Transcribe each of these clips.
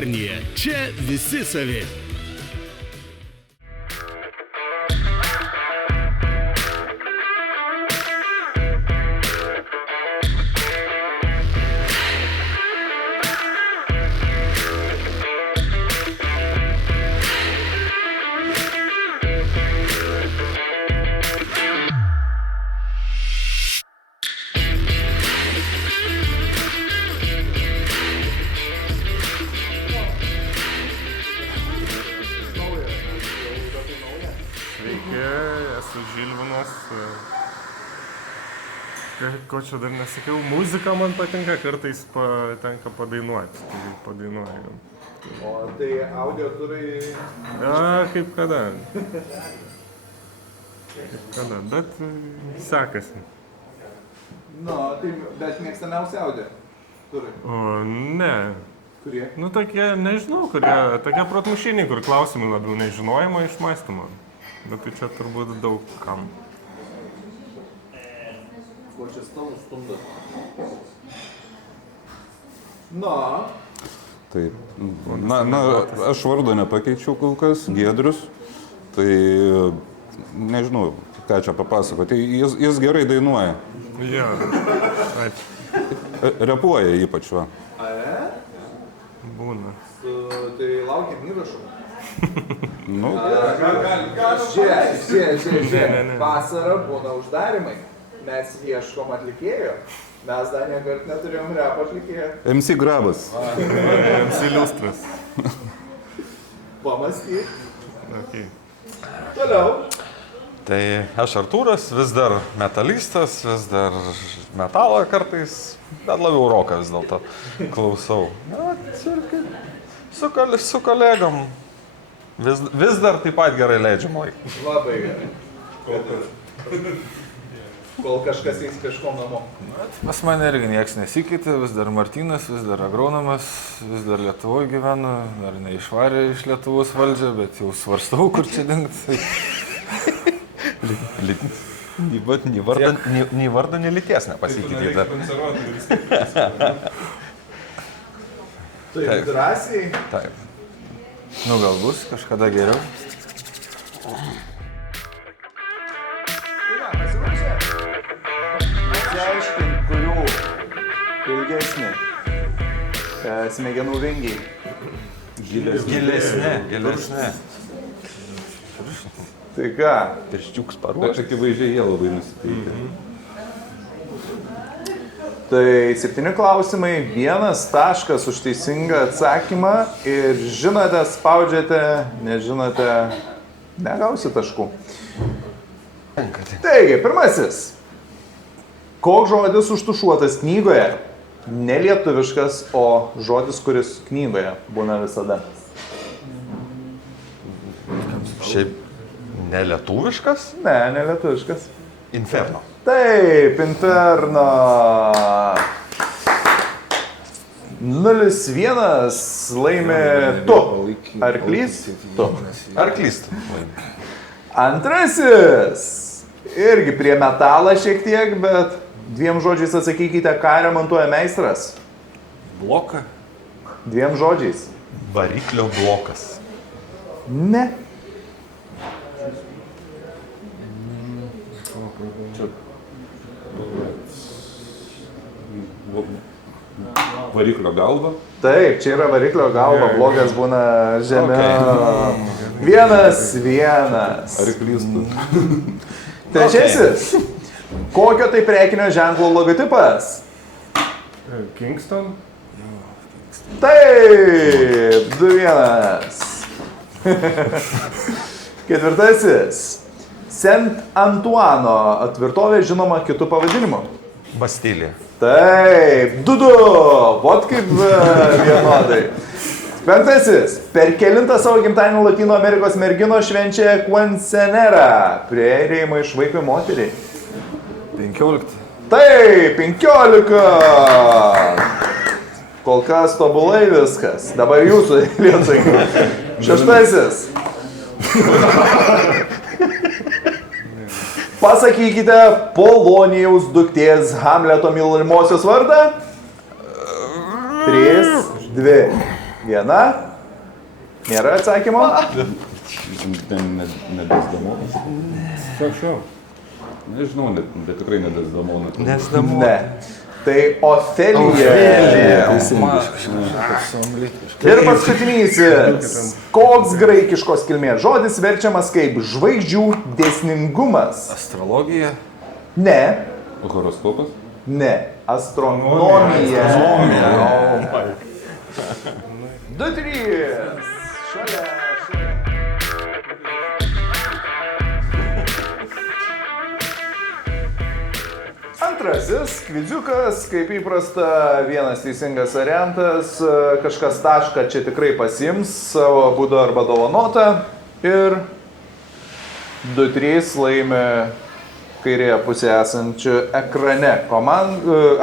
gubernija. Čia visi savi. Ko čia dar nesakiau, muzika man patinka, kartais tenka padainuoti, tai padainuoju. O tai audio turai... Kaip kada. Bet sekasi. Tai bet mėgstamiausia audio turai? O, ne. Kurie? Tokie, nežinau, tokie protmušiniai, kur klausimai labiau nežinojimo išmąstymo. Bet tai čia turbūt daug kam. Ko čia stunda? Taip. Aš vardo nepakeičiau kol kas, Giedrius. Tai nežinau, ką čia papasakoti. Jis gerai dainuoja. Jo, ačiū. Repuoja ypač, va. Būna. Tai laukiam įrašų. Žiūrėk. Vasarą būna uždarimai. Mes ieškom atlikėjo. Mes dar niekart neturėjom repo atlikėjo. MC Grabas. MC Liustras. Pamastyk. Okay. Toliau. Tai aš Artūras, vis dar metalistas, vis dar metalą kartais, bet labiau roką vis dėlto klausau. Su kolegom vis dar taip pat gerai leidžiam laiką. Labai gerai. Kol kažkas eis kažko namo. Pas mane irgi nieks nesikeitė, vis dar Martynas, vis dar agronomas, vis dar Lietuvoje gyvena, dar neišvarė iš Lietuvos valdžią, bet jau svarstau, kur čia dingti. Nei vardo, nei lyties nepasikeitė dar. Taip, drąsiai. Taip. Gal bus kažkada geriau. Aiškint, kurių ilgesnė smegenų vingiai. Gilesnė. Tai ką? Pirščiuks paruošęs. Bet akivaizdžiai jie labai nusiteikę. Tai 7 klausimai, 1 taškas už teisingą atsakymą ir žinote, spaudžiate, nežinote, negausi taškų. Taigi, pirmasis. Koks žodis užtušuotas knygoje? Nelietuviškas, o žodis, kuris knygoje būna visada. Šiaip nelietuviškas? Ne, nelietuviškas. Inferno. Taip, Inferno. 0-1 laimi tu. Arklys? Tu. Arklys laimi. Antrasis. Irgi prie metalą šiek tiek, bet 2 žodžiais atsakykite, ką remontuoja meistras. Bloką? 2 žodžiais. Variklio blokas. Ne. Variklio galva. Taip, čia yra variklio galva, blogas būna žemiau. 1-1. Arklys. Trečiasis. Kokio tai prekinio ženklo logotipas? Kingston. Taip, 2-1. Ketvirtasis. Saint Antuano tvirtovė žinoma kitų pavadinimų. Bastilija. Taip, 2-2. Vot kaip vienodai. Penktasis. Per kelintą savo gimtadienį Latino Amerikos merginos švenčia Quinceañera. Prieėjimą iš vaiko moteriai. 15. Taip, 15. Kol kas tobulai viskas. Dabar jūsų lietsai. Šeštasis. Pasakykite Polonijaus duktės Hamleto mylimosios vardą. 3, 2, Viena. Nėra atsakymo. Nedesdemonas. Šio. Nežinau, bet tikrai nedesdemonas. Ne. Tai Ofelija. Ir paskutinysis. Koks graikiškos kilmės žodis verčiamas kaip žvaigždžių dėsningumas? Astrologija. Ne. Horoskopas? Ne. Astronomija. 2-3. Šalia. Antrasis kvidziukas, kaip įprasta, vienas teisingas variantas, kažkas tašką čia tikrai pasiims savo būdu arba dovanotą ir 2-3 laimi kairėje pusėje esančių ekrane.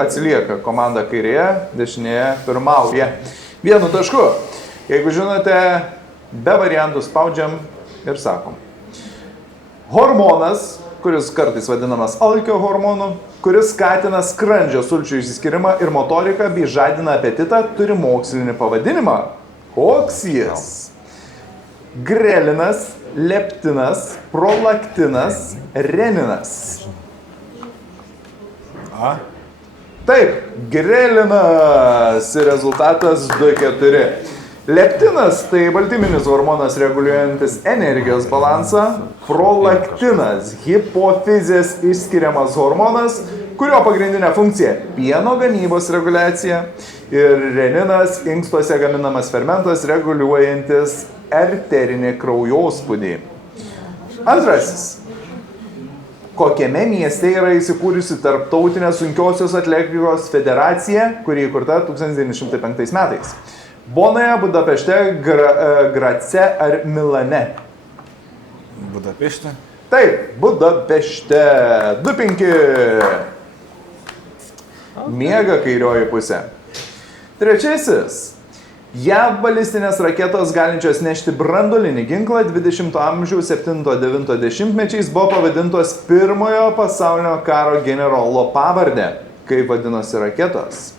Atsilieka komanda kairėje, dešinėje pirmauja 1 tašku. Jeigu žinote, be variantų spaudžiam ir sakom. Hormonas, kuris kartais vadinamas alkio hormonu, kuris skatina skrandžio sulčių išsiskyrimą ir motoriką bei žadina apetitą, turi mokslinį pavadinimą. Koks jis? Grelinas, leptinas, prolaktinas, reninas. Taip, grelinas. Rezultatas 2-4. Leptinas tai baltyminis hormonas reguliuojantis energijos balansą. Prolaktinas hipofizės išskiriamas hormonas, kurio pagrindinė funkcija – pieno gamybos reguliacija. Ir reninas inkstuose gaminamas fermentas reguliuojantis arterinį kraujospūdį. Antrasis. Kokiame mieste yra įsikūrusi Tarptautinė sunkiosios atletikos federacija, kuri įkurta 1905 metais? Bonoje, Budapešte, Grace ar Milane? Budapešte. Taip, Budapešte. 2-5. Miega kairioji pusė. Trečiasis. JAV balistinės raketos galinčios nešti branduolinį ginklą 20 amžiaus 7-9 dešimtmečiais buvo pavadintos pirmojo pasaulinio karo generolo pavarde. Kaip vadinosi raketos?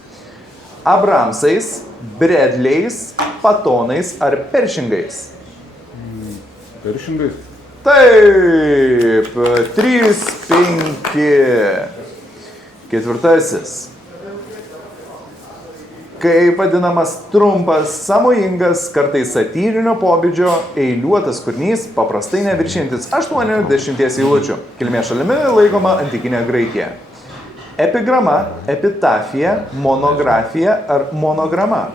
Abramsais, Bredliais, Patonais ar Pershingais? Pershingais? Taip, 3-5. Ketvirtasis. Kaip vadinamas trumpas, sąmojingas, kartais satyrinio pobūdžio, eiliuotas kūrinys, paprastai neviršintis 80 eilučių. Kilmės šalimi laikoma antikinė Graikija. Epigrama, epitafija, monografija ar monograma?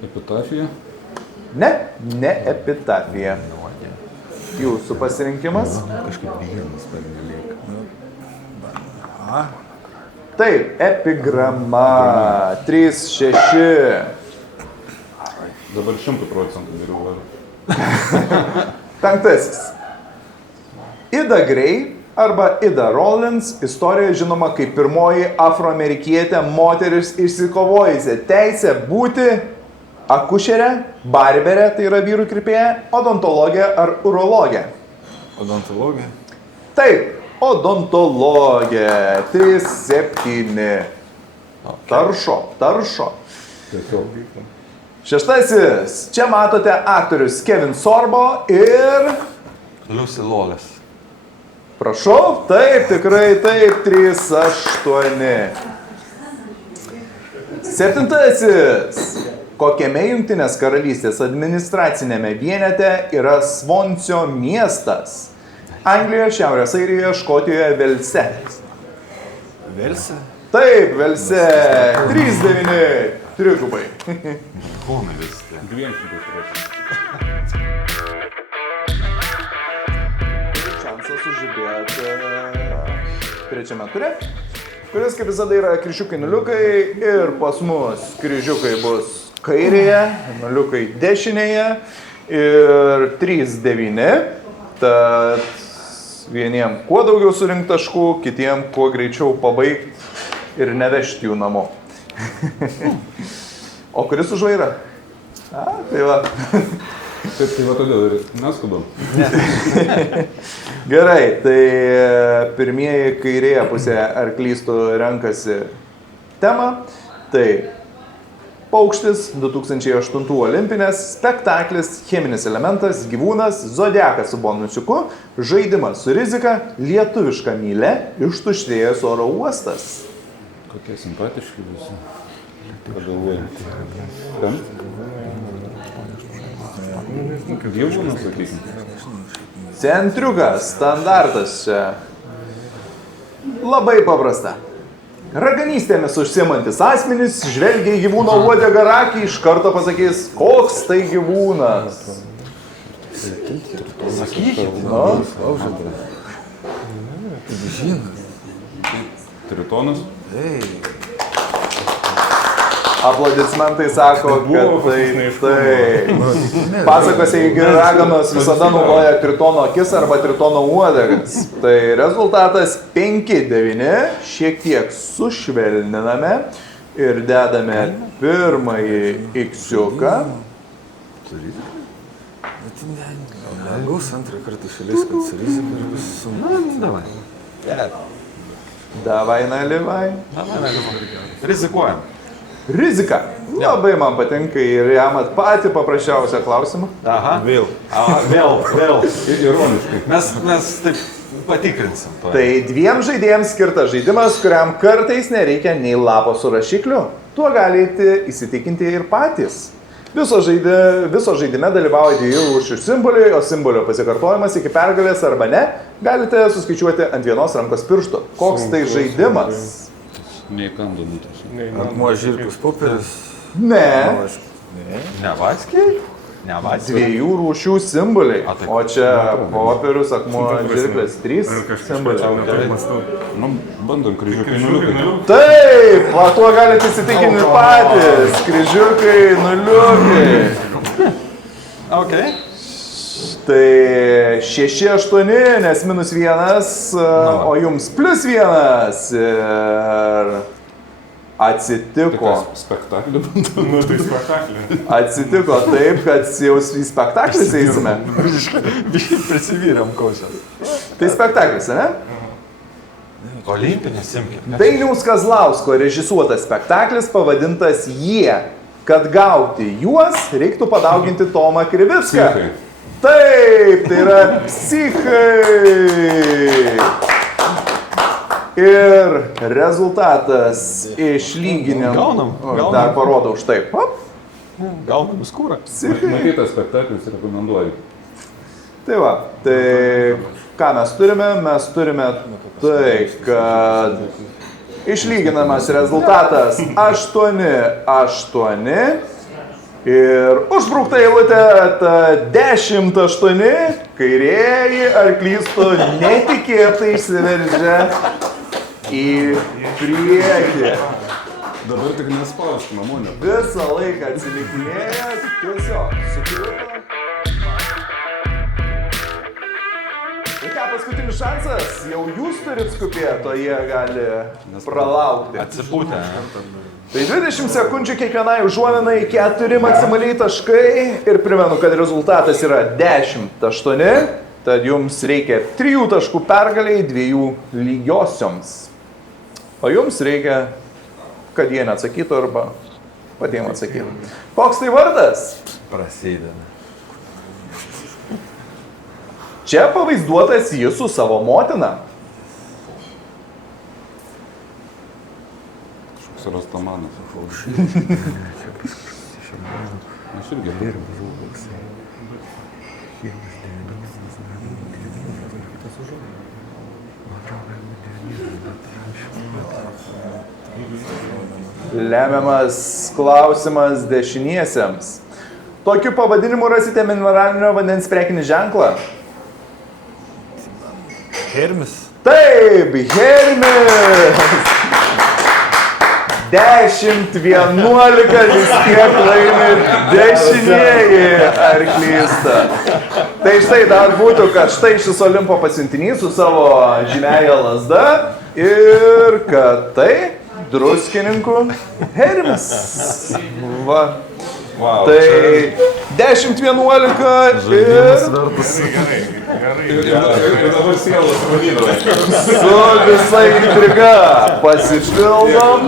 Epitafija? Ne, ne epitafija. Jūsų pasirinkimas? Kažkaip vienas pernelyg. Taip, epigrama. 3-6. Dabar 100% geriau važiu. Penktasis. Ida Gray arba Ida Rollins istorijoje žinoma kaip pirmoji afroamerikietė moteris išsikovojusi teisę būti akušerė, barberė, tai yra vyrų kirpėja, odontologė ar urologė. Odontologija. Taip, odontologė. 3-7. Taršo. Tiesiog. Šeštasis. Čia matote aktorius Kevin Sorbo ir... Lucy Lawless. Prašau, taip, tikrai taip, 3-8. Septintasis. Kokiame Jungtinės karalystės administracinėme vienete yra Svonsio miestas? Anglijoje, Šiaurės Airijoje, Škotijoje, Velse. Velse? Taip, Velse. 3-9. Trigubai. Kūnai vis. 200%. Šansas sužibėti trečiame ture, kuris kaip visada yra kryžiukai, nuliukai ir pas mus kryžiukai bus kairėje, nuliukai dešinėje ir 3-9. Tad vieniem kuo daugiau surinkti taškų, kitiem kuo greičiau pabaigti ir nevežti jų namo. O kuris už vairą? Tai va. Taip, tai va todėl ir neskubam. Gerai, tai pirmieji kairėje pusėje arklystų renkasi temą. Tai paukštis, 2008 olimpinės, spektaklis, cheminis elementas, gyvūnas, zodiakas su bonusiuku, žaidimas su rizika, lietuviška mylė, ištuštėjęs oro uostas. Kokie simpatiški visi. Pagalvojant. Kam? Gyvūnas, sakykim. Centriukas, standartas čia. Labai paprasta. Raganystėmis užsimantis asmenys žvelgia į gyvūno uodegą akį, iš karto pasakys, koks tai gyvūnas. Sakykit, Tritonas. Aplodismentai sako, kad tai. Pasakose į raganos visada naudoja tritono akis arba tritono uodegas. Tai rezultatas 5-9, šiek tiek sušvelniname ir dedame pirmąjį iksiuką. Gaus antrą kartą šalis, kad su rizika ir vis sunku. Davai, nalyvai. Rizikuojam. Rizika. Labai man patinka ir jamat patį paprasčiausią klausimą. Aha. Vėl. Ironiškai. Mes taip patikrinsim. Tai 2 žaidėjams skirtas žaidimas, kuriam kartais nereikia nei lapo su rašikliu. Tuo galite įsitikinti ir patys. Viso žaidime dalyvauja 2 rūšių simboliai, o simbolio pasikartojimas iki pergalės arba ne galite suskaičiuoti ant vienos rankos pirštų. Koks tai žaidimas? Neįkandomu tas. Akmuo, žirgus, popierius. Ne. Ne vaskiai? Ne vaskiai. 2 rūšių simboliai. O čia popierius, akmuo, žirklės, 3 simboliai. Nu, bandom kryžiukai nuliukai. Taip, o tuo galite įsitikinti patys. Kryžiukai, nuliukai. Ok. Tai 6-8, nes -1, o jums +1. Ir atsitiko. Spektaklį. Nu, tai spektaklį. Atsitiko taip, kad jau į spektaklis eisime. Prisivyram košės. Tai spektaklis, ne? Olimpinis simkit. Dainiaus Kazlausko režisuotas spektaklis pavadintas Jie. Kad gauti juos, reiktų padauginti Tomą Krivicką. Psichai. Taip, tai yra psichai. Ir rezultatas išlyginimo. Gaunam. Dar parodau štai. Hop, Gaunam skūrą. psichai. Matytas spektaklis rekomenduoju. Tai va, tai ką mes turime? Mes turime tai, kad išlyginamas rezultatas 8-8 ir užbraukta eilutė 10-8, kairieji arklystų netikėtai išsiveržia į priekį. Dabar tik nespaust, mamonė. Visą laiką atsilikinėja, tiesiog sukriuvo. Ir ką, paskutinis šansas, jau jūs turit skubėti, o jie gali pralaukti. Atsipūtę. Tai 20 sekundžių kiekvienai užuominai, 4 maksimaliai taškai ir primenu, kad rezultatas yra 10-8, tad jums reikia 3 taškų pergaliai, 2 lygiosioms. O jums reikia, kad jie neatsakytų arba patiem atsakytų. Koks tai vardas? Prasideda. Čia pavaizduotas jis su savo motina. Rastamanas. Aš irgi. Lemiamas klausimas dešiniesiems. Tokiu pavadinimu rasite mineralinio vandens prekinį ženklą. Hermis. Taip, Hermis. 10-11 vis tiek laimi dešinieji arklysta. Tai štai dar būtų, kad štai šis Olimpo pasiuntinys su savo žymiaja lazda ir kad tai druskininkų Hermis. Va. Wow, Tai 10-11 ir Dabar sielos vadiname. su visa intriga pasipildom.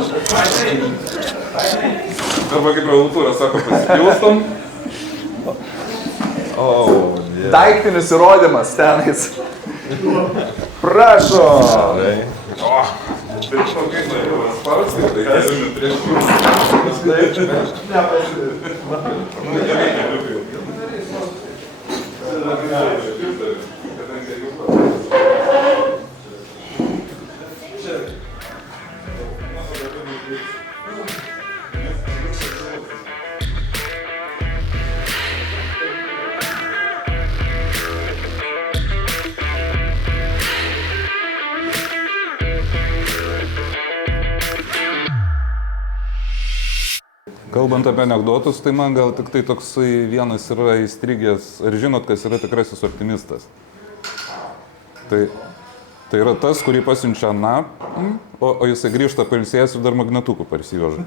Arba kaip revolutūra sako, pasipilstom. Daiktinis įrodymas tenais. Prašom. Bet šokai norėjau spausti, tai esame prieš Kalbant apie anekdotus, tai man gal tik tai toksai vienas yra įstrigęs. Ar žinot, kas yra tikrasis optimistas? Tai yra tas, kurį pasiunčia o jisai grįžta pailsėjęs ir dar magnetukų parsiveža.